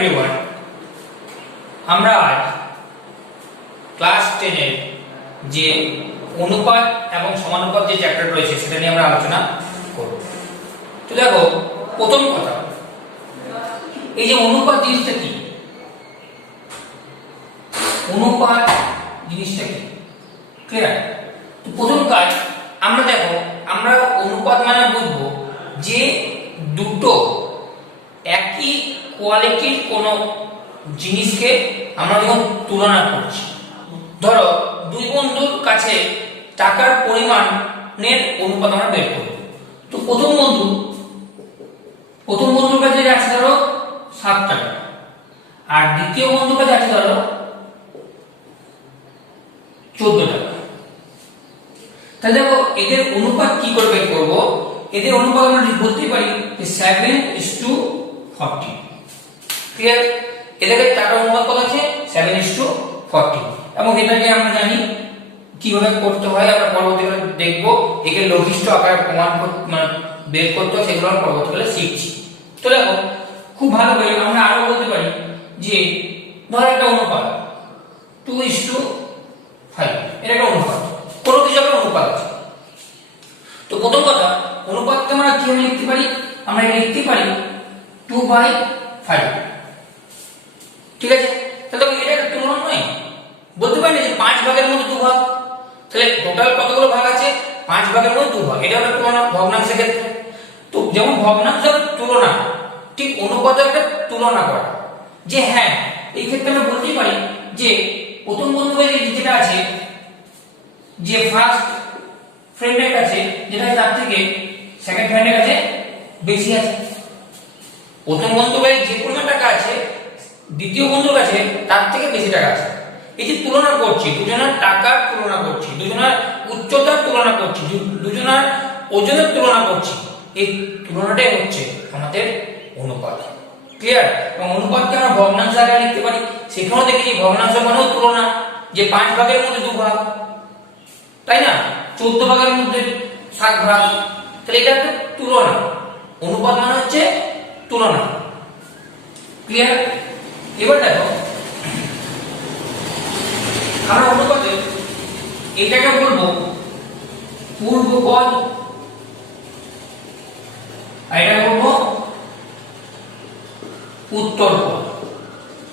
Everyone, আমরা আজ class 10 এর যে অনুপাত এবং সমানুপাত যে চ্যাপ্টার রয়েছে সেটা নিয়ে আমরা আলোচনা করব। তো দেখো, প্রথম কথা, এই যে অনুপাত জিনিসটা কি, অনুপাত জিনিসটা কি ক্লিয়ার? তো প্রথম কাজ আমরা দেখো, আমরা অনুপাত মানে বুঝবো যে দুটো একই কোয়ালিটির কোনো জিনিসকে আমরা যখন তুলনা করছি। ধরো দুই বন্ধুর কাছে টাকার পরিমাণের অনুপাত আমরা বের করব। তো প্রথম বন্ধুর কাছে আছে ধরো 7 টাকা, আর দ্বিতীয় বন্ধুর কাছে আছে ধরো 14 টাকা। তাহলে দেখো এদের অনুপাত কি করে বের করব? এদের অনুপাত আমরা বলতে পারি যে 7:40। ক্লিয়ার? এদের টাকার অনুপাত কত আছে? 7:40। এবং এটাকে আমরা জানি কিভাবে করতে হয়, আমরা পরবর্তীকালে দেখব। একে লঘিষ্ঠ আকারে প্রমাণ মানে বের করতে হয়, সেগুলো আমরা পরবর্তীকালে শিখছি। তো দেখো খুব ভালো করে আমরা আরো বলতে পারি যে ধরো একটা অনুপাত 2:5, এটা একটা অনুপাত, কোনো কিছু একটা অনুপাত আছে। তো প্রথম কথা, অনুপাতকে আমরা কিভাবে লিখতে পারি? আমরা লিখতে পারি 2/5। ঠিক আছে? তাহলে এটা একটা তুলনা নয়, বলতে পারি না যে 5 ভাগের মধ্যে 2 ভাগ। তাহলে টোটাল কতগুলো ভাগ আছে? 5 ভাগের মধ্যে 2 ভাগ। এটা একটা তুলনা ভগ্নাংশের ক্ষেত্রে। তো যেমন ভগ্নাংশের তুলনা, ঠিক অনুপাতের একটা তুলনা করা, যে হ্যাঁ এই ক্ষেত্রে আমরা বলতে পারি যে প্রথম বন্ধুর যেটা আছে, যে ফার্স্ট ফ্রেন্ডের কাছে যেটা তার থেকে সেকেন্ড ফ্রেন্ডের কাছে বেশি আছে। প্রথম বন্ধুর যে পরিমাণ টাকা আছে, দ্বিতীয় বন্ধুর কাছে তার থেকে বেশি টাকা আছে। এই যে তুলনা করছি, দুজনের টাকার তুলনা করছি, দুজনের উচ্চতার তুলনা করছি, দুজনের ওজনের তুলনা করছি, এই তুলনাটাই হচ্ছে আমাদের অনুপাত। ক্লিয়ার? এবং অনুপাতকে আমরা ভগ্নাংশ আকারে লিখতে পারি। সেখানেও দেখেছি ভগ্নাংশ মানেও তুলনা, যে 5 ভাগের মধ্যে 2 ভাগ, তাই না? 14 ভাগের মধ্যে 7 ভাগ। তাহলে এটা একটা তুলনা। অনুপাত মানে হচ্ছে তুলনা। ক্লিয়ার? এবার দেখো, আমরা অনুপাতে এটাকে বলবো পূর্বপদ, আর এটাকে বলবো উত্তরপদ।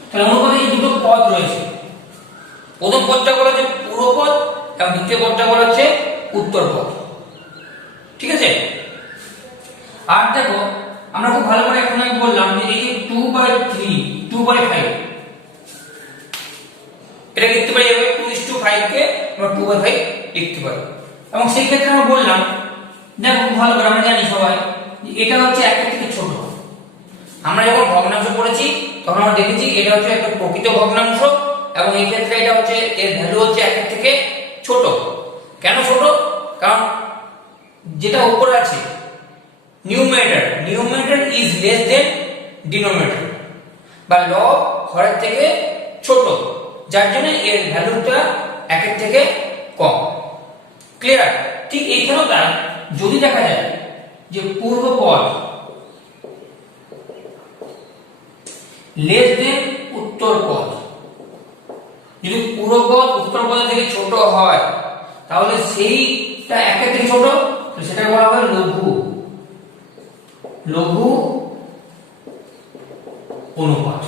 তাহলে অনুপাতে এই দুটো পদ রয়েছে। প্রথম পদটা বলা হচ্ছে পূর্বপদ এবং দ্বিতীয় পদটা বলা হচ্ছে উত্তরপদ। ঠিক আছে? আর দেখো, আমরা খুব ভালো করে এখন আমি বললাম যে এই যে 2/5, এটা লিখতে পারি এভাবে, 2:5 কে আমরা 2/5 লিখতে পারি। এবং সেই ক্ষেত্রে আমরা বললাম, দেখো খুব ভালো করে আমরা জানি সবাই যে এটা হচ্ছে 1 থেকে ছোট। আমরা যখন ভগ্নাংশ পড়েছি তখন আমরা দেখেছি এটা হচ্ছে একটা প্রকৃত ভগ্নাংশ, এবং এই ক্ষেত্রে এটা হচ্ছে এর ভ্যালু হচ্ছে 1 থেকে ছোট। কেন ছোট? কারণ যেটা উপরে আছে numerator is less than denominator, বা লব হরের থেকে ছোট, যার জন্য এর ভ্যালুটা 1 থেকে কম। ক্লিয়ার? ঠিক এইখানেও তাই, যদি দেখা যায় যে পূর্বপদ লেস দেন উত্তরপদ, যদি পূর্বপদ উত্তরপদ থেকে ছোট হয় তাহলে সেইটা 1 থেকে ছোট, তো সেটাকে বলা হয় লঘু অনুপাত।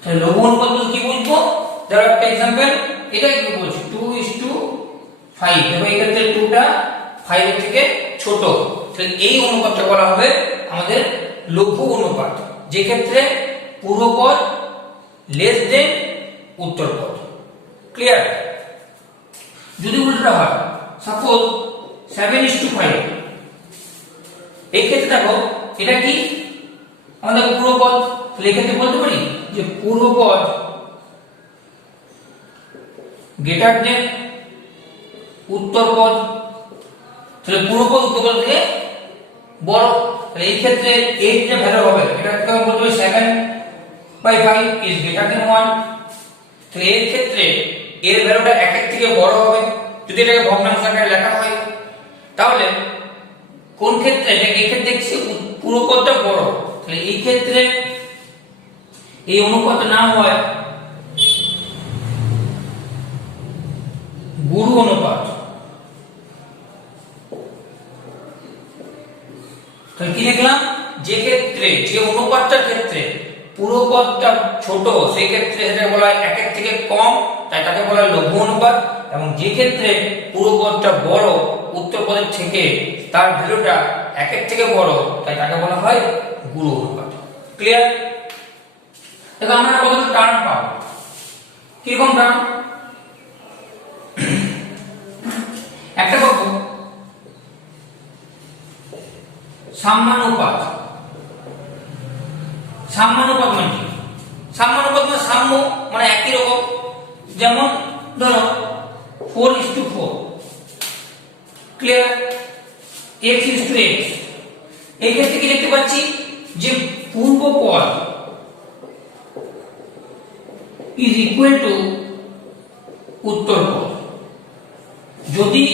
তাহলে লঘু অনুপাত বলতে কি বুঝবো? ধরো একটা एग्जांपल, এটা কি বলছি 2:5, এবং এই ক্ষেত্রে 2টা 5 এর থেকে ছোট। তাহলে এই অনুপাতটা বলা হবে আমাদের লঘু অনুপাত, যে ক্ষেত্রে পূর্বপদ লেস দেন উত্তরপদ। ক্লিয়ার? যদি উল্টা হয়, সাপোজ 7:5, এই ক্ষেত্রে দেখো এটা কি আমাদের পূর্বপদ। তাহলে এক্ষেত্রে বলতে পারি যে পূর্বপদ গ্রেটার দেন উত্তরপদ। তাহলে পূর্বপদ উত্তরপদ থেকে বড়। তাহলে এই ক্ষেত্রে এর যে ভ্যালু হবে, এটাকে আমরা বলতে পারি 7/5 ইজ গ্রেটার দেন 1। তাহলে এর ক্ষেত্রে এর ভ্যালুটা 1 এর থেকে বড় হবে যদি এটাকে ভগ্নাংশ আকারে লেখা হয়। তাহলে কোন ক্ষেত্রে? এই ক্ষেত্রে দেখছি পূর্বপদটা বড়, তাহলে এই ক্ষেত্রে এই অনুপাতের নাম হয় গুরু অনুপাত। তাহলে কি লিখলাম, যে ক্ষেত্রে যে অনুপাতটার ক্ষেত্রে পুরো পদটা ছোট সেই ক্ষেত্রে সেটা বলা হয় একের থেকে কম, তাই তাকে বলা হয় লঘু অনুপাত। এবং যে ক্ষেত্রে পুরো পদটা বড় উত্তর পদের থেকে তার ভ্যালুটা একের থেকে বড়, তাই তাকে বলা হয় গুরু অনুপাত। ক্লিয়ার? দেখো আমরা কত টার্ম পাবো, কিরকম টার্ম? একটা পাবো সাম্যানুপাত। সাম্যানুপাত মানে কি? সাম্যানুপাত মানে সাম্য মানে একই রকম। যেমন ধরো 4:4, ক্লিয়ার? x:x। এই ক্ষেত্রে কি দেখতে পাচ্ছি যে পূর্ব পদ is equal to উত্তর পদ। যদি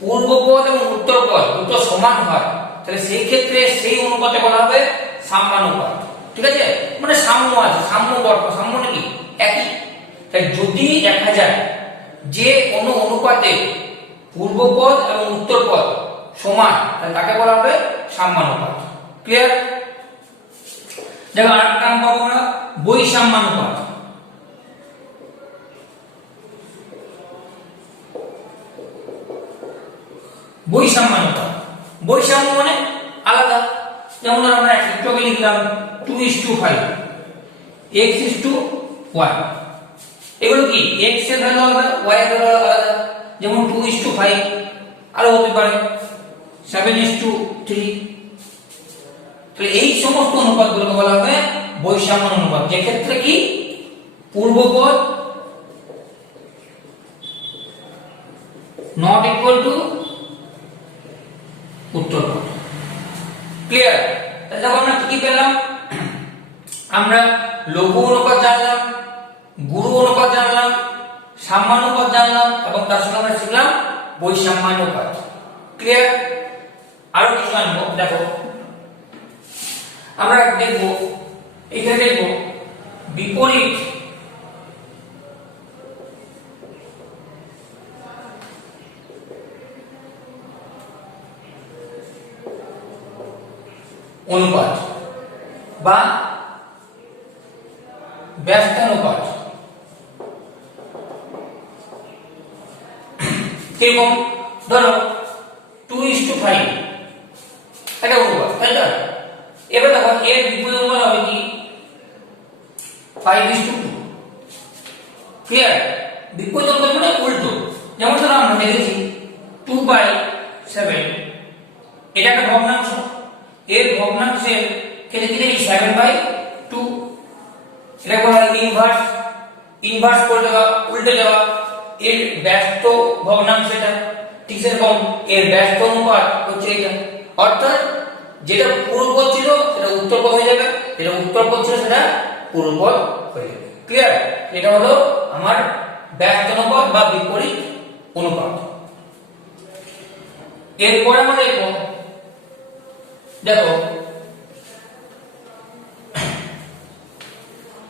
পূর্ব পদ এবং উত্তর পদ দুটো সমান হয় তাহলে সেই ক্ষেত্রে সেই অনুপাতে বলা হবে সাম্যানুপাত। ঠিক আছে? মানে সাম্য আছে, সাম্য বর্গ, সাম্য নাকি একই। তাই যদি দেখা যায় যে কোনো অনুপাতে পূর্ব পদ এবং উত্তর পদ সমান, তাহলে তাকে বলা হবে সাম্যানুপাত। ক্লিয়ার? দেখো আরেকটা নাম পাবো আমরা বৈষম্যানুপাত। বৈষম্যানুপাত, বৈষম্য মানে আলাদা। যেমন আমরা একটু আগে লিখলাম 2:5, x:1। এগুলো কি x এর ভ্যালু আলাদা, y এর ভ্যালু আলাদা। যেমন 2:5 আরো হতে পারে 7:3। তাহলে এই সমস্ত অনুপাতগুলোকে বলা হবে বৈষম্য অনুপাত, যে ক্ষেত্রে কি পূর্ব পদ নট ইকুয়াল টু উত্তর পদ। ক্লিয়ার? তাহলে দেখো আমরা কি পেলাম, আমরা লঘু অনুপাত জানলাম, গুরু অনুপাত জানলাম, সাম্যানুপাত জানলাম এবং তার সঙ্গে আমরা শিখলাম বৈষম্যানুপাত। ক্লিয়ার? আরো কিছু জানবো। দেখো আমরা দেখবো, এখানে দেখবো বিপরীত অনুপাত বা ব্যস্তানুপাত। কিরকম? ধরো 2:5 এটা অনুপাত, তাই তো? এবার দেখো এর বিপরীত অনুপাত হবে কি 5:2। ক্লিয়ার? বিপরীত অনুপাত মানে উল্টো। যেমন ধরো আমরা দেখেছি 2/7, এটা একটা ভগ্নাংশ। এর ভগ্নাংশের ক্ষেত্রে কি দেখি 7/2। এটা বলা হয় ইনভার্স। ইনভার্স করে দেওয়া, উল্টে দেওয়া। এর ব্যস্ত ভগ্নাংশ এটা। ঠিক সেরকম এর ব্যস্ত অনুপাত হচ্ছে এটা। অর্থাৎ যেটা পূর্বপদ ছিল সেটা উত্তরপদ হয়ে যাবে, যেটা উত্তরপদ ছিল সেটা পূর্বপদ হয়ে যাবে। ক্লিয়ার? এটা হলো আমার ব্যস্ত অনুপাত বা বিপরীত অনুপাত। এরপরে আমরা দেখো,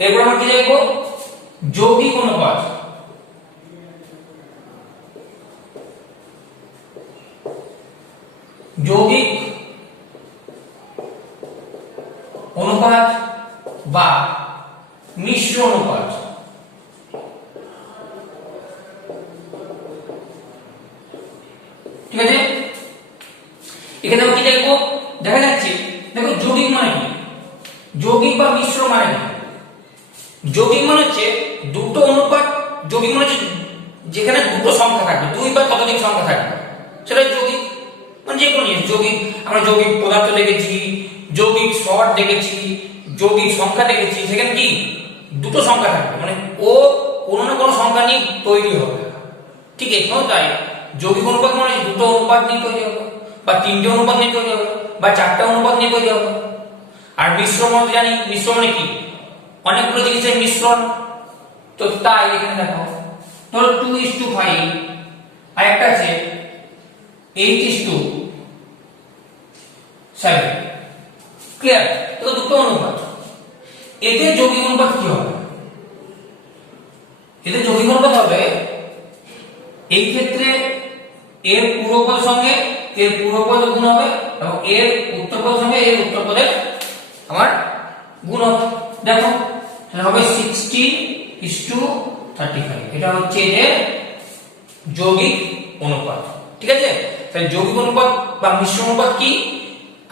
এরপর আমরা কি দেখবো, যৌগিক অনুপাত। যৌগিক অনুপাত বা মিশ্র অনুপাত। ঠিক আছে? এখানে আমরা কি দেখবো, দেখা যাচ্ছে দেখো যৌগিক মানে কি, যৌগিক বা মিশ্র মানে কি। যৌগিক মানে হচ্ছে দুটো অনুপাত। যৌগিক মানে হচ্ছে যেখানে দুটো সংখ্যা থাকবে, দুই বা ততোধিক সংখ্যা থাকবে, সেটা যৌগিক। মানে যে কোনো জিনিস যৌগিক, আমরা যৌগিক পদার্থ দেখেছি, যৌগিক স্তর দেখেছি, যৌগিক সংখ্যা দেখেছি, সেখানে কি দুটো সংখ্যা থাকবে, মানে ও কোনো না কোনো সংখ্যা নিয়ে তৈরি হবে। ঠিক এখানেও তাই, যৌগিক অনুপাত মানে দুটো অনুপাত নিয়ে তৈরি হবে, বা তিনটে অনুপাত নিয়ে তৈরি হবে, বা চারটা অনুপাত নিয়ে তৈরি হবে। আর মিশ্র মানে জানি, মিশ্র মানে কি অনেকগুলো জিনিসের মিশ্রণ। তো তাই এখানে দেখো ধরো 2:5 আর একটা আছে 8:7। ক্লিয়ার? তো দুটো অনুপাত। এতে যৌগিক অনুপাত কি হবে? এতে যৌগিক অনুপাত হবে এই ক্ষেত্রে এর পূর্বপদ সঙ্গে এর পূর্বপদ গুণ হবে এবং এর উত্তরপদ সঙ্গে এর উত্তরপদের আমার গুণ হবে। দেখো তাহলে হবে 60:35, এটা হচ্ছে এর যৌগিক অনুপাত। ঠিক আছে, তাহলে যৌগিক অনুপাত বা মিশ্র অনুপাত কি?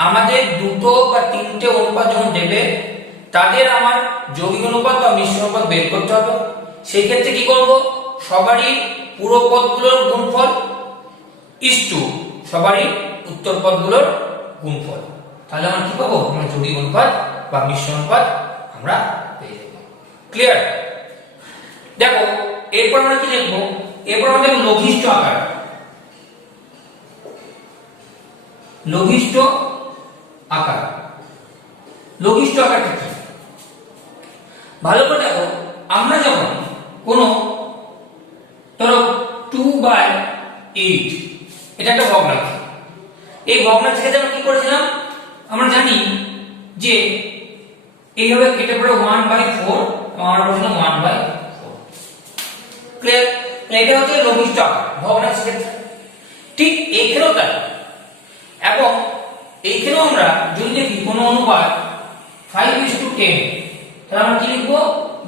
আমাদের দুটো বা তিনটে অনুপাত যখন দেবে তাদের আমার যৌগিক অনুপাত বা মিশ্র অনুপাত বের করতে হবে। সেই ক্ষেত্রে কি করব? সবারই পুরো পদগুলোর গুণফল ইসটু সবারই উত্তর পদগুলোর গুণফল। তাহলে আমরা কি পাবো? আমরা যৌগিক অনুপাত বা মিশ্র অনুপাত আমরা পেয়ে যাব। ক্লিয়ার? দেখো এরপর আমরা কি দেখব? এরপর আমরা দেখব লঘিষ্ঠ আকার। লঘিষ্ঠ আকার, লঘিষ্ঠ আকারটা কি? ভালো করে দেখো, আমরা যখন কোন ধরো 2/8 এটা একটা ভগ্নাংশ, এই ভগ্নাংশকে আমরা কি করেছিলাম? আমরা জানি যে এইভাবে কেটে পড়ে 1/4 এবং আমরা বলছিলাম 1/4। ক্লিয়ার? এটা হচ্ছে লঘিষ্ঠ আকার ভগ্নাংশের ক্ষেত্রে। ঠিক এইখানেও তাই। এবং এইখানেও আমরা যদি দেখি কোনো অনুপাত 5:10, তাহলে আমরা কি লিখবো?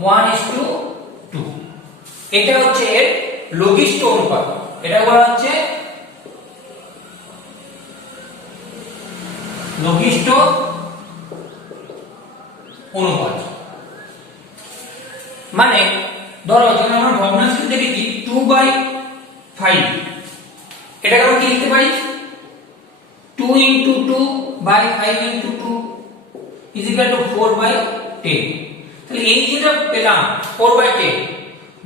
1:2। এটা হচ্ছে এর লঘিষ্ঠ অনুপাত। এটা বলা হচ্ছে লঘিষ্ঠ অনুপাত। মানে ধরো যখন আমরা ভগ্নাংশ দেখি 2/5, এটাকে আমরা কি লিখতে পারি? 2 × 2/5 × 2 = 4/10। তাহলে এই যেটা পেলাম 4/10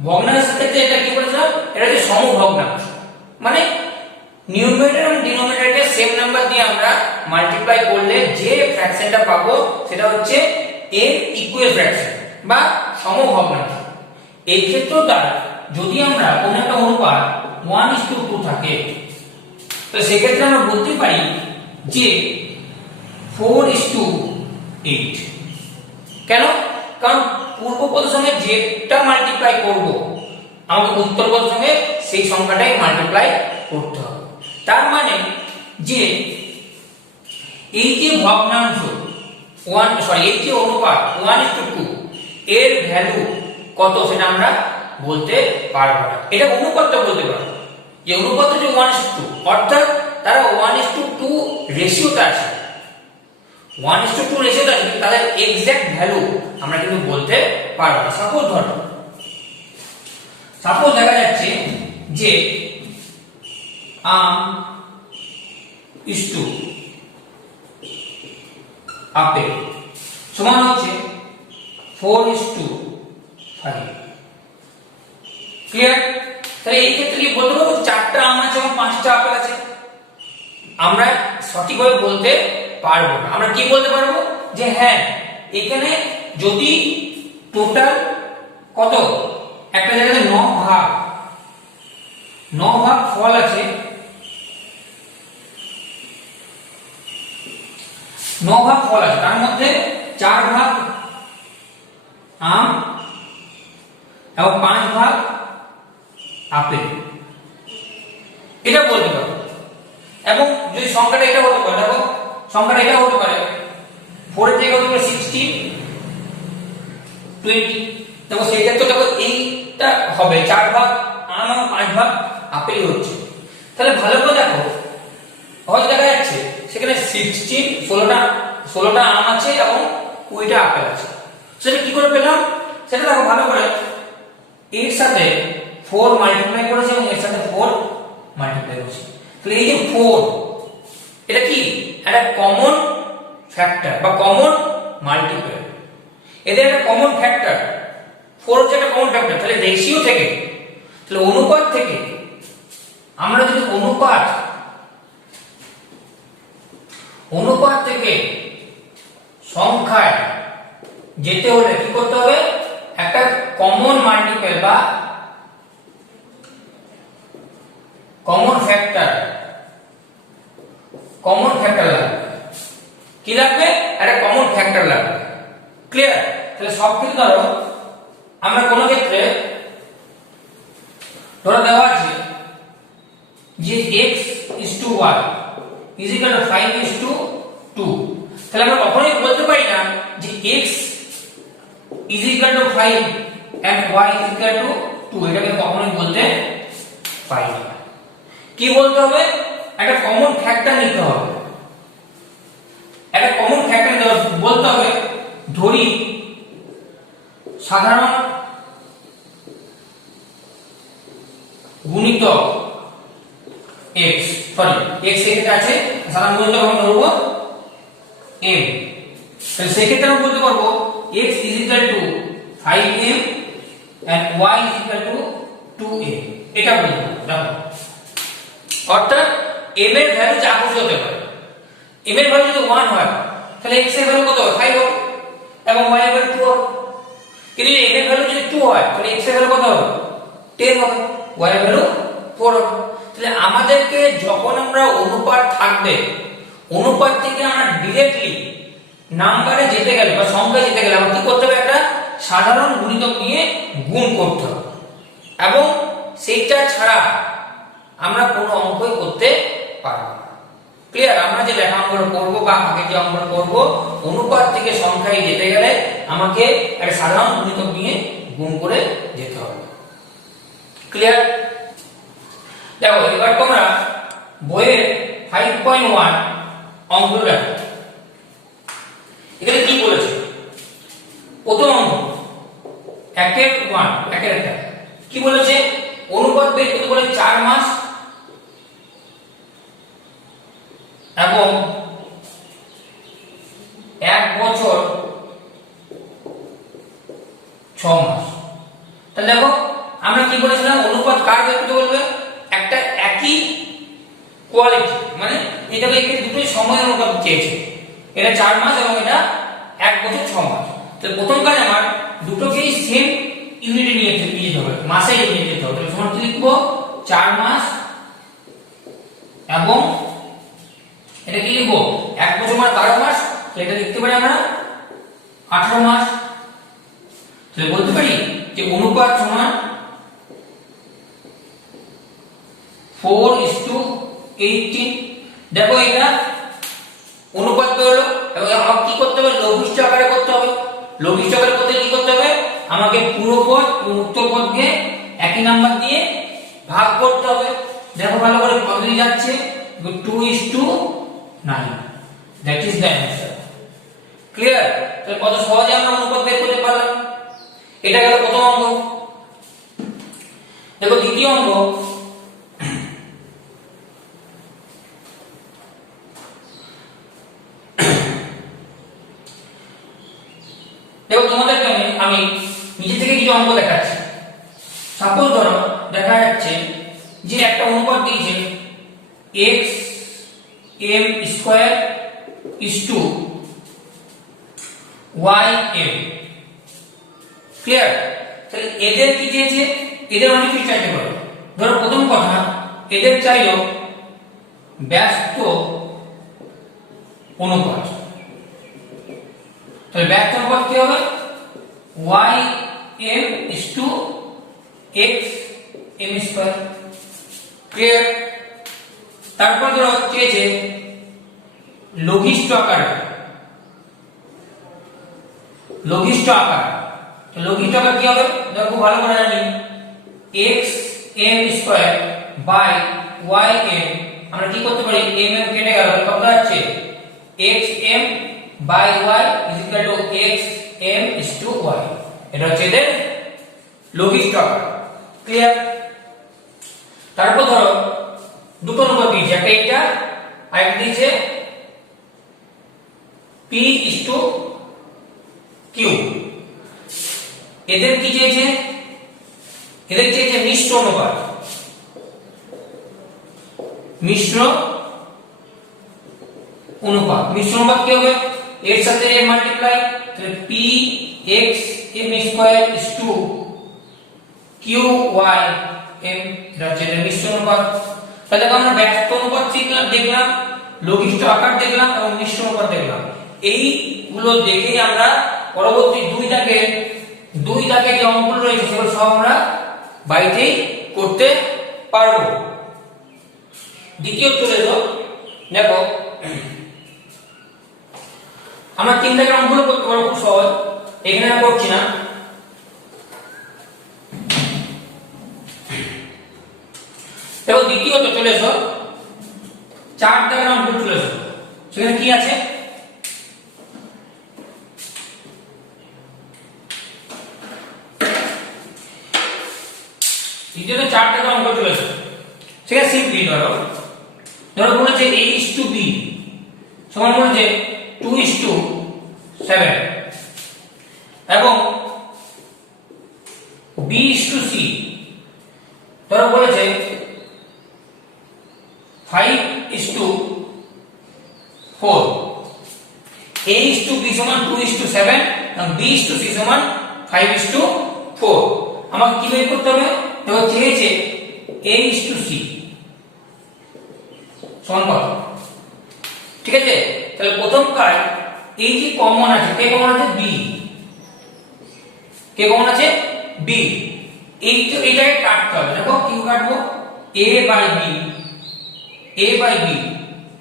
ভগ্নাংশের ক্ষেত্রে এটা কি বলেছিলাম? এটা হচ্ছে সমভগ্নাংশ। মানে নিউমারেটর এবং ডিনোমিনেটরকে সেম নাম্বার দিয়ে আমরা মাল্টিপ্লাই করলে যে ফ্র্যাকশনটা পাবো সেটা হচ্ছে এর ইকুয়াল ফ্র্যাকশন বা সমভগ্নাংশ। এই ক্ষেত্রেও তার যদি আমরা কোনো একটা অনুপাত 1:2 থাকে, তো সেক্ষেত্রে আমরা বলতে পারি যে 4:8। কেন? কারণ পূর্ব পদের সঙ্গে যেটা মাল্টিপ্লাই করব আমাকে উত্তর পদের সঙ্গে সেই সংখ্যাটাই মাল্টিপ্লাই করতে হবে। তার মানে যে এই যে ভগ্নাংশ এই যে অনুপাত 1:2 এর ভ্যালু কত সেটা আমরা বলতে পারবো না। এটা অনুপাতটা বলতে পারবো যে অনুপাত হচ্ছে 1:2, অর্থাৎ তারা 1:2 রেশিওটা আছে, 1:2 রেশিওটা আছে, তাদের এক্সাক্ট ভ্যালু আমরা কিন্তু বলতে পারবো না। সাপোজ দেখা যাচ্ছে যে আম ইস্টু আপেল সমান হচ্ছে 4:5। ক্লিয়ার? তাহলে এই ক্ষেত্রে কি বলতে পারবো 4টা আম আছে এবং 5টা আপেল আছে? আমরা সঠিকভাবে বলতে পারবো না। আমরা কি বলতে পারবো? যে হ্যাঁ, এখানে যদি টোটাল কত একটা জায়গাতে 9 ভাগ ফল আছে, 9 ভাগ ফল আছে, তার মধ্যে 4 ভাগ আম এবং 5 ভাগ আপেল, এটা বলতে পারবো। এবং যদি সংখ্যাটা এটা হতে পারে, দেখো সংখ্যাটা এটা হতে পারে 4 এর জায়গায় হতে পারে 16, 20। দেখো সেই ক্ষেত্রে দেখো এইটা হবে 4 ভাগ আম এবং 5 ভাগ আপেল হচ্ছে। তাহলে ভালো করে দেখো, হয়তো দেখা যাচ্ছে সেখানে 16টা আম আছে এবং 20টা আপেল আছে। সেটা কি করে পেলাম? সেটা দেখো ভালো করে, এর সাথে 4 মাল্টিপ্লাই করেছে এবং এর সাথে 4 মাল্টিপ্লাই করেছে। তাহলে এই যে 4, এটা কি একটা কমন ফ্যাক্টর বা কমন মাল্টিপ্লাই, এদের একটা কমন ফ্যাক্টর 4 হচ্ছে একটা কমন ফ্যাক্টর। তাহলে রেশিও থেকে, তাহলে অনুপাত থেকে আমরা যদি অনুপাত থেকে সংখ্যায় যেতে হলে কি করতে হবে? একটা কমন মাল্টিপল বা কমন ফ্যাক্টর লাগবে। কি লাগবে? একটা কমন ফ্যাক্টর লাগবে। ক্লিয়ার? তাহলে সব ক্ষেত্রে ধরো আমরা কোন ক্ষেত্রে ধরো দেওয়া আছে যে x is to y is equal to 5 is to 2, তাহলে আমরা কখনোই বলতে পারি না যে x is equal to 5 and y is equal to 2, এটাকে কখনোই বলতে পারি না। কি বলতে হবে? একটা কমন ফ্যাক্টর নিতে হবে, একটা কমন ফ্যাক্টর নিতে হবে, বলতে হবে ধরি সাধারণ গুণিতক x, সরি x এখানে আছে, সাধারণ গুণিতক আমরা ধরব m, তাহলে সেক্ষেত্রে আমরা বলতে পারবো x is equal to 5m and y is equal to 2m, এটা বলতে হবে। দেখো অর্থাৎ m এর ভ্যালু যা খুশি হতে পারে, m এর ভ্যালু যদি 1 হয় তাহলে x এর ভ্যালু কত হবে? 5 হবে এবং y এর ভ্যালু 2 হবে। কিন্তু m এর ভ্যালু যদি 2 হয় তাহলে x এর ভ্যালু কত হবে? 10 হবে, y এর ভ্যালু 4 হবে। তাহলে আমাদেরকে যখন আমরা অনুপাত থাকবে, অনুপাত থেকে আমরা ডাইরেক্টলি নাম্বারে যেতে গেলে বা সংখ্যায় যেতে গেলে আমরা কি করতে হবে? একটা সাধারণ গুণিতক নিয়ে গুণ করতে হবে এবং সেইটা ছাড়া আমরা কোনো অঙ্কই করতে পারবো না। ক্লিয়ার? আমরা যে লেখা অঙ্কগুলো করবো বা আগে যে অঙ্কগুলো করবো, অনুপাত থেকে সংখ্যায় যেতে গেলে আমাকে একটা সাধারণ গুণিতক নিয়ে গুণ করে যেতে হবে। ক্লিয়ার? দেখো এবার তোমরা বইয়ের 5.1 অঙ্কগুলো দেখো, এখানে কি বলেছে? প্রথম অঙ্ক 1 কি বলেছে? অনুপাত বের করতে বলে 4 মাস এবং 1 বছর 6 মাস। তাহলে দেখো আমরা কি বলেছিলাম? অনুপাত কার বের করতে বলবে? একটা একই কোয়ালিটি, মানে এটাকে দুটোই সময়ের অনুপাত চেয়েছে, এটা 4 মাস এবং এটা 1 বছর 6 মাস। তো প্রথম কাজ আমার দুটোকেই সেম ইউনিটে নিয়ে যেতে হবে, মাসে নিয়ে যেতে হবে। সমান কি লিখবো? 4 মাস এবং এটা কি লিখবো? 1 বছর মানে 12 মাস, তো এটা লিখতে পারি আমরা 18 মাস। তাহলে বলতে পারি যে অনুপাত সমান 4:18। দেখো এটা অনুপাত হলো এবং আমাকে কি করতে হবে? লঘিষ্ঠ আকারে করতে হবে। লঘিষ্ঠ আকারে করতে কি করতে হবে? আমাকে পুরো পদ ও উত্তর পদকে একই নাম্বার দিয়ে ভাগ করতে হবে। দেখো ভালো করে কত দিয়ে যাচ্ছে? 2:9, that is the answer. Clear? তাহলে কত সহজে আমরা অনুপাত বের করতে পারলাম। এটা গেল প্রথম অঙ্ক। দেখো দ্বিতীয় অঙ্ক, দেখো তোমাদেরকে আমি নিজে থেকে কিছু অঙ্ক দেখাচ্ছি। সাপোজ ধরো দেখা যাচ্ছে যে একটা অনুপাত দিয়েছে x m square is to y m। Clear? তাহলে এদের কি দিয়েছে? এদের অনেক কিছু চাইতে পারে। ধরো প্রথম কথা, এদের চাইলো ব্যস্ত অনুপাত। তাহলে ব্যস্ত অনুপাত কি হবে? y m is to x m square. Clear? তারপর ধরো চেয়েছে লঘিষ্ঠ আকার। লঘিষ্ঠ আকার, লঘিষ্ঠ আকার কি হবে? দেখো ভালো করে জানি x m square by y m। আমরা কি করতে পারি? m m কেটে গেল, কত আছে? x m by y is equal to x m is to y। এটা হচ্ছে এদের লঘিষ্ঠ আকার। ক্লিয়ার? তারপর ধরো দুটো অনুপাত দিয়েছে, একটা এটা আর একটা দিয়েছে p is to q। এদের কি চেয়েছে? এদের চেয়েছে মিশ্র অনুপাত। মিশ্র অনুপাত, মিশ্র অনুপাত কি হবে? এর সাথে এর মাল্টিপ্লাই, তাহলে p x m square is to q y m। এটা হচ্ছে মিশ্র অনুপাত। তাহলে আমরা ব্যস্ত অনুপাত দেখলাম, লঘিষ্ঠ আকার দেখলাম এবং মিশ্র অনুপাত দেখলাম। এইগুলো দেখেই আমরা পরবর্তী দুই দাগে যে অঙ্কগুলো রয়েছে সেগুলো সব আমরা বাড়িতেই করতে পারবো। দ্বিতীয় চলে এলো, দেখো আমরা 3 দাগের অঙ্কগুলো করতে পারবো খুব সহজ, এখানে আর করছি না। দেখো দ্বিতীয়ত চলে এসো 4 দাগের অঙ্ক চলে এসো। সেখানে কি আছে, দ্বিতীয়ত 4 দাগের অঙ্ক চলে এসো। সেখানে সিম্পলি ধরো বলেছে A:B সমান বলেছে 2:7 এবং B:C ধরো বলেছে 5:4। A:B সমান 2:7 এবং B:C সমান 5:4। আমাকে কি বের করতে হবে, দেখো চেয়েছে A:C সমান কত, ঠিক আছে। তাহলে প্রথম কাজ, এই যে কমন আছে, কে কমন আছে, B, কে কমন আছে, B, এইটাকে কাটতে হবে। দেখো কি কাটবো, A/B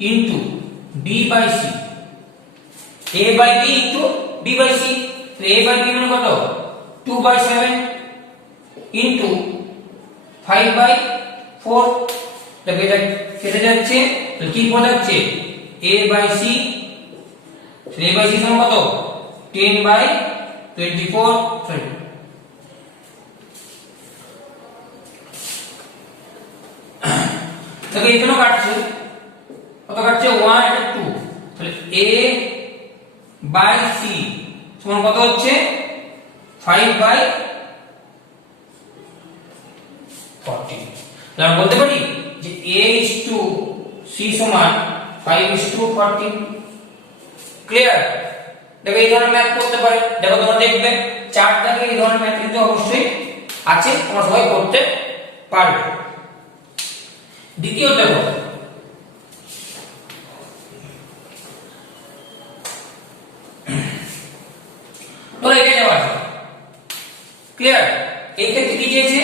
into B/C, A/B into B/C। তো A/B মানে কত, 2/7 ইনটু 5/4। দেখো এটা কেটে যাচ্ছে, তো কি পড়ে যাচ্ছে, A/C, A/C সমান কত, 10/24, সরি দেখো এখানেও কাটছে, কত কাটছে, 1 এটা 2। তাহলে A/C সমান কত হচ্ছে, 5/40। তাহলে আমরা বলতে পারি যে A:C সমান 5:40। ক্লিয়ার। দেখো এই ধরনের ম্যাথ করতে পারে। দেখো তোমরা দেখবে 4 দাগে এই ধরনের ম্যাথ কিন্তু অবশ্যই আছে, তোমরা সবাই করতে পারবে। দ্বিতীয় দেখো, তোমরা এটা দেওয়া আছে, ক্লিয়ার। এই ক্ষেত্রে কি চেয়েছে,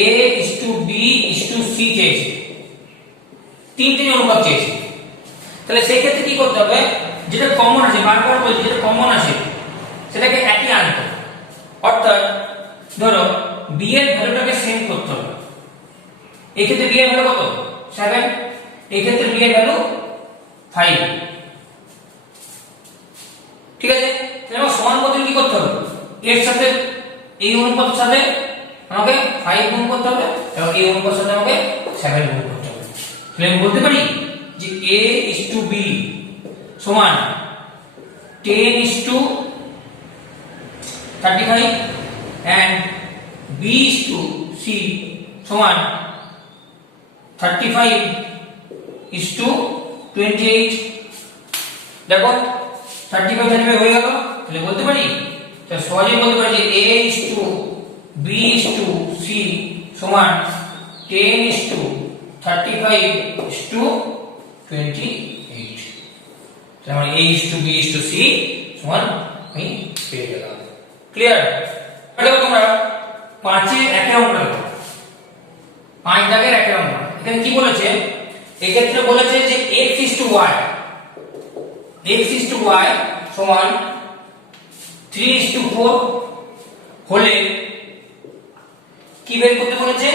A:B:C চেয়েছে, তিনটে অনুপাত চেয়েছে। তাহলে সেই ক্ষেত্রে কি করতে হবে, যেটা কমন আছে, বারবার বলছি যেটা কমন আছে সেটাকে একই আনতে হবে। অর্থাৎ ধরো b এর ভ্যালুটাকে সেম করতে হবে। এই ক্ষেত্রে b এর ভ্যালু কত, 7, এই ক্ষেত্রে b এর ভ্যালু 5, ঠিক আছে। তাহলে আমরা সমান করতে কি করতে হবে, এর সাথে এই অনুপাতের সাথে আমাকে 5 গুণ করতে হবে এবং এই অনুপাতের সাথে আমাকে 7 গুণ করতে হবে। তাহলে আমি বলতে পারি যে A:B সমান 10:35 and B:C সমান 35:28। দেখো 35 হয়ে গেল। তাহলে বলতে পারি, তাহলে সহজেই বলতে পারি যে A:B:C সমান 10:35:28। তাহলে আমরা A:B:C সমান আমি পেয়ে গেলাম। ক্লিয়ার। দেখো তোমরা 5 এর একের অঙ্ক দেখো, 5 দাগের একের অঙ্ক। এখানে কি বলেছে, এই ক্ষেত্রে বলেছে যে x:y সমান 3:4 হলে কি বের করতে বলেছে,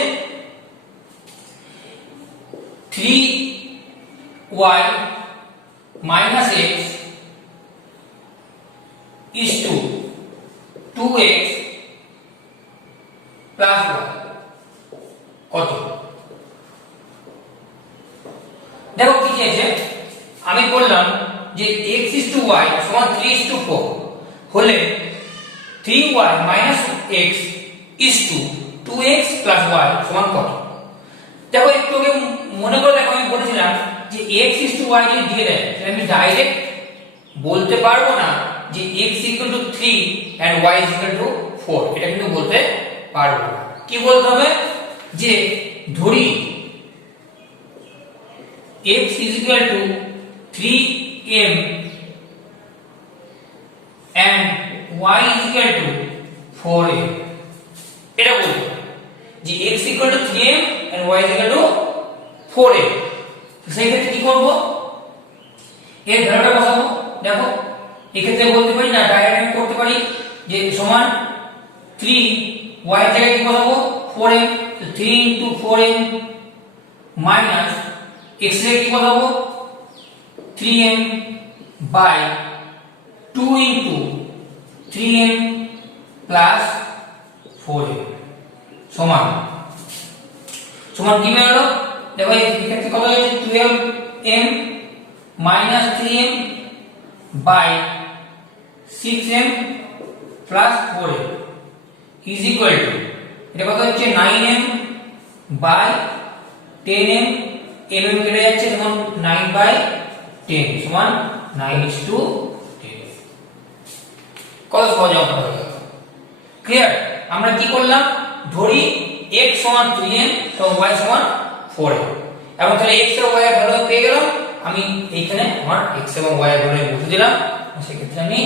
3y minus x is to 2x plus y কত। দেখো কি চেয়েছে, আমি বললাম যে x:y সমান 3:4 হলে 3y minus x is to 2x plus y সমান কত। দেখো একটু আগে মনে করে দেখো, আমি বলেছিলাম যে x:y যদি দিয়ে দেয় তাহলে আমি ডাইরেক্ট বলতে পারবো না যে x = 3 and y = 4, এটা কিন্তু বলতে পারবো না। কি বলতে হবে, যে ধরি x = 3m and y is equal to 4m এটা বলবো যে x equal to 3m and y is equal to 4m তো সেই ক্ষেত্রে কি করব এর ভ্যালুটা বসাবো দেখো এই ক্ষেত্রে বলতে পারি না ডাইরেক্ট করতে পারি যে সমান 3 y জায়গায় কি বসাবো 4m তো 3 into 4m minus x এর কি বসাবো 3m by 2 into 3m plus 4m সমান সমান কি বেরোলো দেখো এই ক্ষেত্রে কত হয়েছে 12m minus 3m by 6m plus 4m is equal to এটা কত হচ্ছে 9m by 10m mm কেটে যাচ্ছে তখন 9 by 10 সমান 9:10 কত সহজ অঙ্ক হয়ে গেল ক্লিয়ার আমরা কি করলাম ধরি x সমান 3m এবং y সমান 4m এবং তাহলে x এবং y এর ভ্যালু পেয়ে গেলাম আমি এইখানে আমার x এবং y এর ভ্যালু বসিয়ে দিলাম সেই ক্ষেত্রে আমি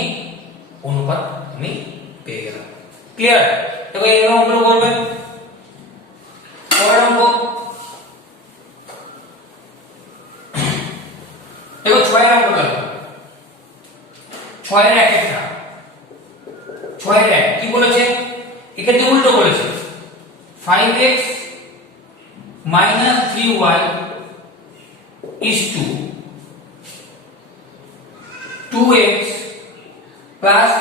অনুপাত আমি পেয়ে গেলাম ক্লিয়ার দেখো এই অঙ্কগুলো করবে পরের অঙ্ক দেখো 6 এর অঙ্ক দেখো 6 এর এক একটা 6 এর এক কি বলেছে এখানে উল্টো বলেছে 5x minus 3y is to 2x plus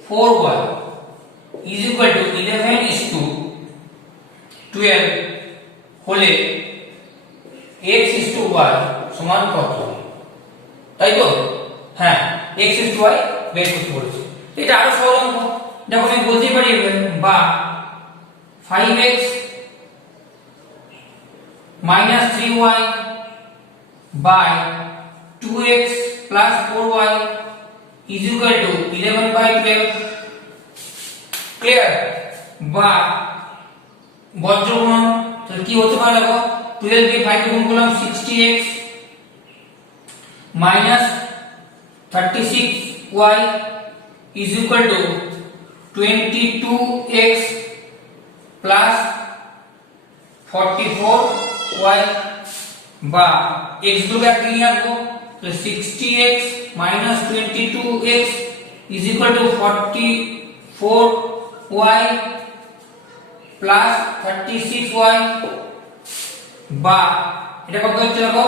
4y is equal to 11 is to 12 হলে x is to y সমান কত তাই তো হ্যাঁ x is to y বের করতে বলেছে এটা আরো সহজ অঙ্ক দেখো আমি বলতে পারি বা 5x minus 3y by 2x plus 4y is equal to 11 by 12 clear বা বজ্রগুণন তাহলে কি হতে পারে দেখো 12 দিয়ে 5 গুণ করলাম 60x minus 36y is equal to 22x plus 44y বা x দুটো একদিকে নিয়ে আসবো তো 60x minus 22x is equal to 44y plus 36y বা এটা কত হচ্ছে দেখো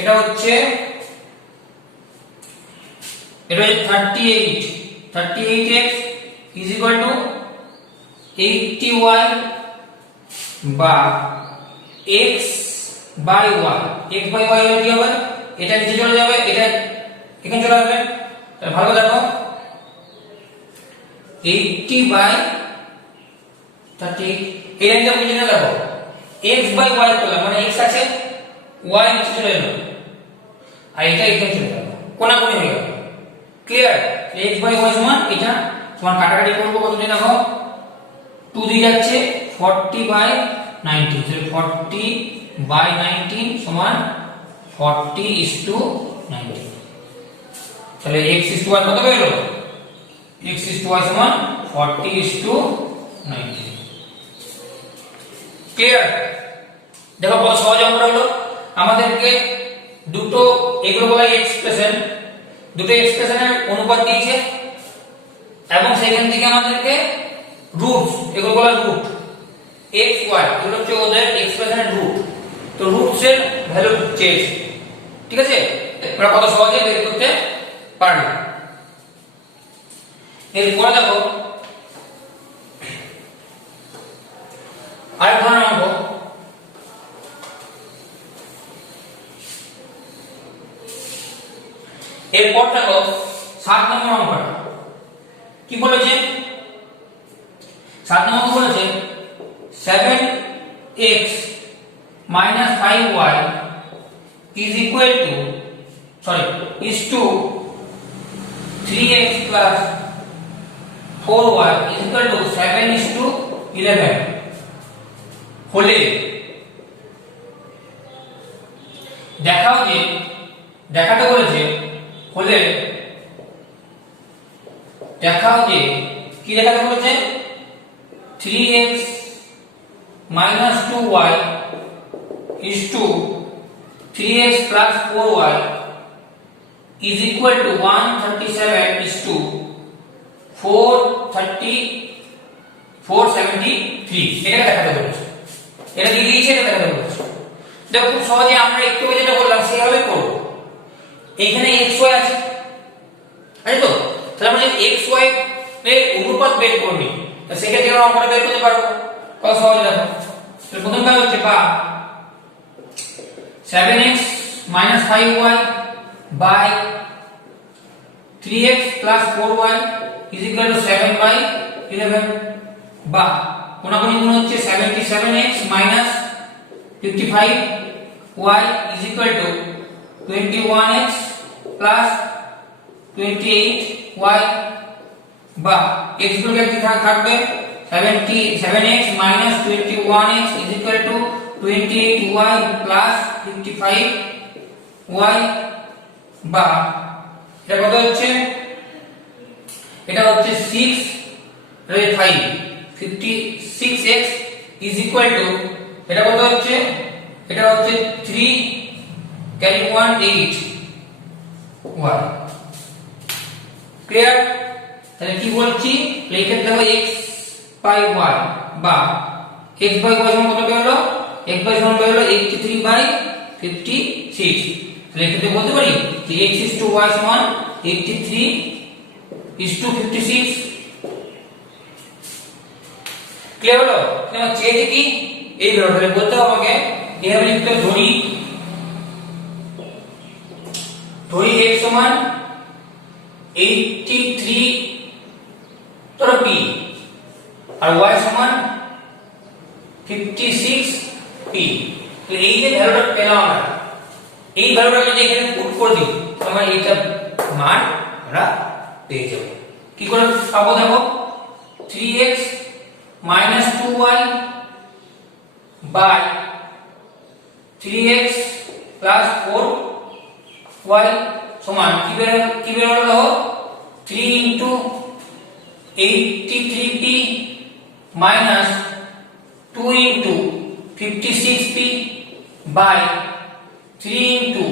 এটা হচ্ছে 38x is equal to 80y বা x by y x by y হলে কি হবে এটা নিচে চলে যাবে এটা এখানে চলে আসবে তাহলে ভালো দেখো 80 by 30 এই লাইনটা বুঝে না দেখো x by y করলাম মানে x আছে y নিচে চলে যাবে আর এটা এখানে চলে যাবে কোণাকুণি হয়ে গেল ক্লিয়ার x by y সমান এটা সমান কাটাকাটি করব কত দিন দেখো 2 দিয়ে যাচ্ছে 40 by 19 তাহলে 40 by 19 সমান 40 is to 19 তাহলে x is to y কত পেল x is to y সমান 40 is to 19 ক্লিয়ার দেখো বড় সহজ অঙ্ক হলো আমাদেরকে দুটো এগুলো বলা এক্সপ্রেশন দুটো এক্সপ্রেশনের অনুপাত দিয়েছে এবং সেখান থেকে আমাদেরকে রুট এগুলো বলা রুট x y এগুলো হচ্ছে ওদের এক্সপ্রেশনের রুট তো রুটস এর ভ্যালু চেয়েছে ঠিক আছে আমরা কত সহজে বের করতে পারলাম এরপরে দেখো আরেক ধরনের অঙ্ক এরপর দেখো 7 নম্বর অঙ্কটা কি বলেছে 7 নম্বর বলেছে 7x minus 5y is equal to is to 3x plus 4y is equal to 7 is to 11 হলে দেখাও যে দেখাতে বলেছে হলে দেখাও যে কি দেখাতে বলেছে 3x minus 2y is to 3x plus 4y is equal to 137 is to 473 এটা দেখাতে বলেছে। এটা দিয়ে দিয়েছে, এটা দেখাতে বলেছে। দেখো খুব সহজে আমরা একটু যেটা বললাম সেভাবে করব। এখানে xy আছে, আছে তো? তাহলে আমরা xy এর অনুপাত বের করব, তো সেক্ষেত্রে আমরা অঙ্কটা বের করতে পারবো। কত সহজ দেখো। তাহলে প্রথম কাজ হচ্ছে বা 7x minus 5y by 3x plus 4y is equal to 7 by 11 বা কোনাকুনি গুণ হচ্ছে 77x minus 55y is equal to 21x plus 28y বা x গুলোকে কি থাকবে 77x minus 21x is equal to 28y plus 55y বা এটা কত হচ্ছে, এটা হচ্ছে 6 5 56x is equal to এটা কত হচ্ছে, এটা হচ্ছে 3 carry 1 8 y ক্লিয়ার। তাহলে কি বলছি, লিখে দেব x by y বা x by y সমান কত বের হলো, x by সমান বের হলো 83 by 56। তাহলে এটাতে বলতে পারি যে x is to y সমান 83 is to 56। ক্লিয়ার হলো? তাহলে চেয়েছে কি এই বেরোটা বলতে হবে আমাকে এভাবে লিখতে ধরি x সমান 83 তোর p আর y সমান 56 p। তো এই যে ভ্যালুটা পেলাম আমরা, এই ভ্যালুটা যদি এখানে পুট করে দিই আমরা এইটা মান আমরা পেয়ে যাব। কি করে পাবো দেখো, 3x minus 2y by 3x plus 4y সমান কি বের হলো দেখো 3 into 83p minus 2 into 56p by 3 into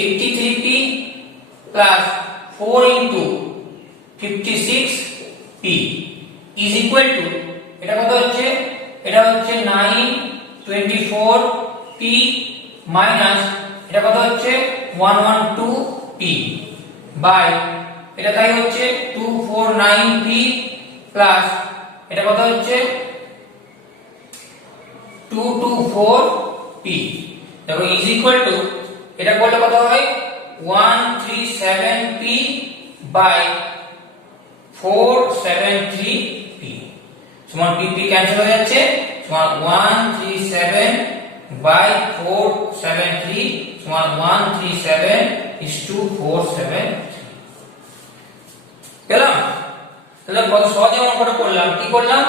83p plus 4 into 56p is equal to এটা কত হচ্ছে, এটা হচ্ছে 924p minus এটা কত হচ্ছে 112p by এটা তাই হচ্ছে 249p plus এটা কত হচ্ছে 224p। দেখো is equal to এটা করলে কত হয় 137p by 473p সমান p ক্যান্সেল হয়ে যাচ্ছে, সমান 137 by 473 সমান 137 is to 473 পেলাম। তাহলে কত সহজে অঙ্কটা করলাম। কি করলাম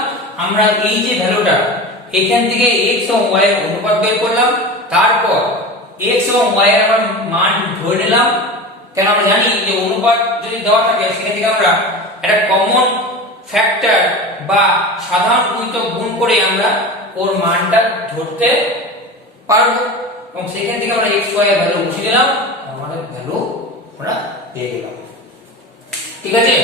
আমরা, এই যে ভ্যালুটা এখান থেকে x ও y এর অনুপাত বের করলাম, তারপর x এবং y এর আমরা মান ধরে নিলাম। কেন আমরা জানি যে অনুপাত যদি দেওয়া থাকে সেখান থেকে আমরা একটা কমন ফ্যাক্টর বা সাধারণ গুণিতক গুণ করে আমরা ওর মানটা ধরতে পারবো এবং সেখান থেকে আমরা x y এর ভ্যালু বসিয়ে দিলাম, আমাদের ভ্যালু আমরা পেয়ে গেলাম। ঠিক আছে,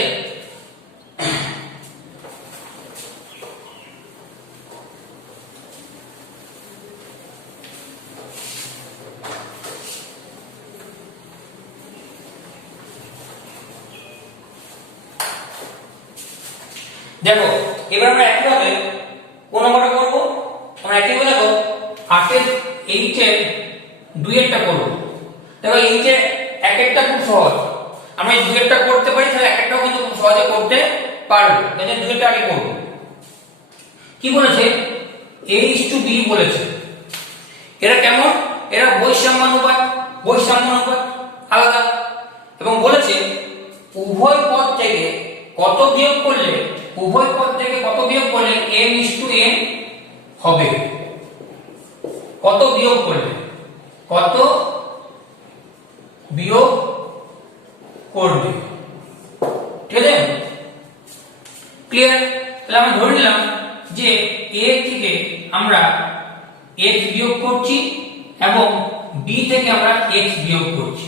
দেখো এবার আমরা একইভাবে কোন নম্বরটা করব, আমরা একইভাবে দেখো 8 এর 8 এর 2 এরটা করব। দেখো 8 এর এক একটা খুব সহজ, আমরা এই 2 এরটা করতে পারি, তাহলে এক একটাও কিন্তু খুব সহজে করতে পারবো। তাহলে 2 এরটা আগে করব। কি বলেছে, a:b বলেছে। এরা কেমন, এরা বৈষম্যানুপাত, বৈষম্যানুপাত আলাদা, এবং বলেছে উভয় পদ থেকে কত বিয়োগ করলে, উভয় পদ থেকে কত বিয়োগ করলে m:n হবে, কত বিয়োগ করলে, কত বিয়োগ করবে। ঠিক আছে, ক্লিয়ার? তাহলে আমরা ধরে নিলাম যে a থেকে আমরা x বিয়োগ করছি এবং b থেকে আমরা x বিয়োগ করছি।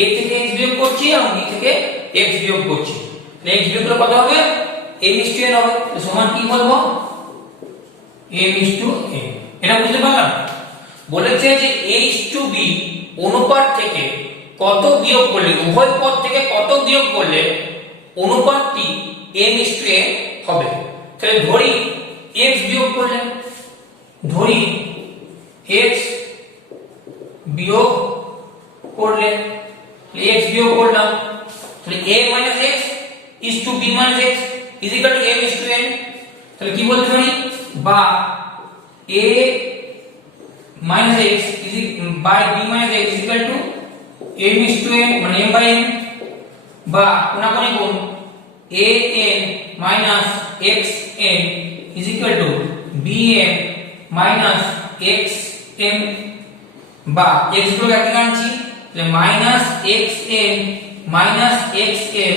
a থেকে x বিয়োগ করছি এবং b থেকে x বিয়োগ করছি। তাহলে x বিয়োগ করলে কত হবে? m/n হবে। তো সমান কি বলবো? m/n। এটা বুঝতে পারলাম? বলেছে যে a/b অনুপাত থেকে কত বিয়োগ করলে, উভয় পদ থেকে কত বিয়োগ করলে অনুপাতটি m/n হবে। তাহলে ধরি x বিয়োগ করলে, ধরি x বিয়োগ করলে, x বিয়োগ করলাম, তাহলে a - x is to b - x is equal to m/n। তাহলে কি বলতে পারি? বা a - x is by b - x is equal to m/n মানে m/n, বা কোনাকুনি গুণ an - xn is equal to bm - xm, বা x গুলো একই আনছি, তাহলে -xn - xm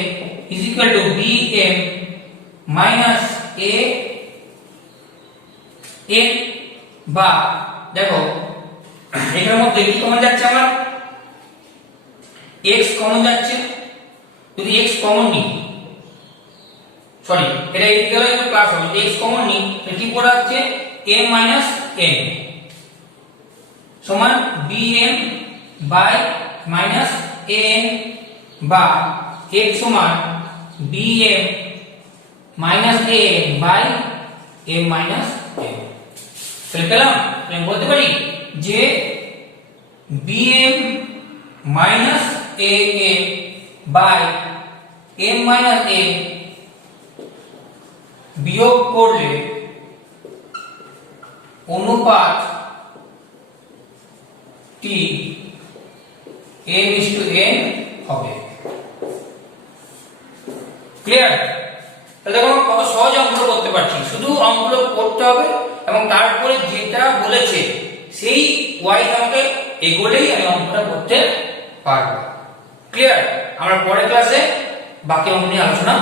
is equal to bm - an, বা দেখো এটার মধ্যে কি কমন যাচ্ছে? আমার x কমন যাচ্ছে। যদি x কমন নিই, সরি এটা এই গেল এটা প্লাস হবে, x কমন নিই তাহলে কি পড়া যাচ্ছে? m - n সমান bm বাই -an, বা x সমান bm - an by m - n। তাহলে পেলাম? আমি বলতে পারি যে bm - an by m - n বিয়োগ করলে অনুপাতটি m/n হবে। ক্লিয়ার? তাহলে দেখো কত সহজে অঙ্কগুলো করতে পারছি। শুধু অঙ্কগুলো করতে হবে এবং তারপরে যেটা বলেছে সেই ওয়াইজ আমাকে এগোলেই আমি অঙ্কটা করতে পারবো। ক্লিয়ার? আমরা পরের ক্লাসে বাকি অঙ্ক নিয়ে আলোচনা